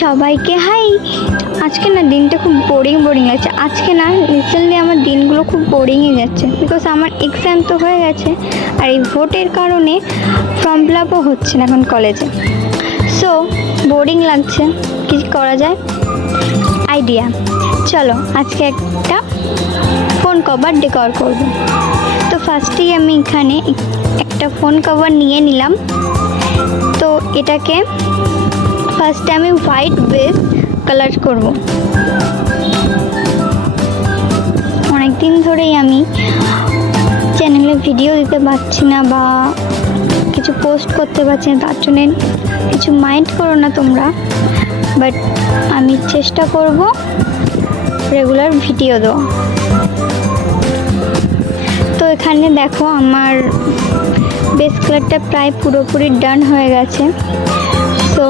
সবাইকে হাই। আজকে না দিনটা খুব বোরিং লাগছে। আজকে না রিসেন্টলি আমার দিনগুলো খুব বোরিংই যাচ্ছে, বিকজ আমার এক্সাম তো হয়ে গেছে আর এই ভোটের কারণে ফর্ম ফিল আপও হচ্ছে না এখন কলেজে। সো বোরিং লাগছে, কিছু করা যায় আইডিয়া। চলো আজকে একটা ফোন কভার ডেকোর করব। তো ফার্স্টেই আমি এখানে একটা ফোন কভার নিয়ে নিলাম। তো এটাকে ফার্স্টে আমি হোয়াইট বেস কালার করব। অনেক দিন ধরেই আমি চ্যানেলে ভিডিও দিতে পারছি না বা কিছু পোস্ট করতে পারছি না, তার জন্য কিছু মাইন্ড করো না তোমরা, বাট আমি চেষ্টা করব রেগুলার ভিডিও দেওয়া। তো এখানে দেখো আমার বেস কালারটা প্রায় পুরোপুরি ডান হয়ে গেছে। তো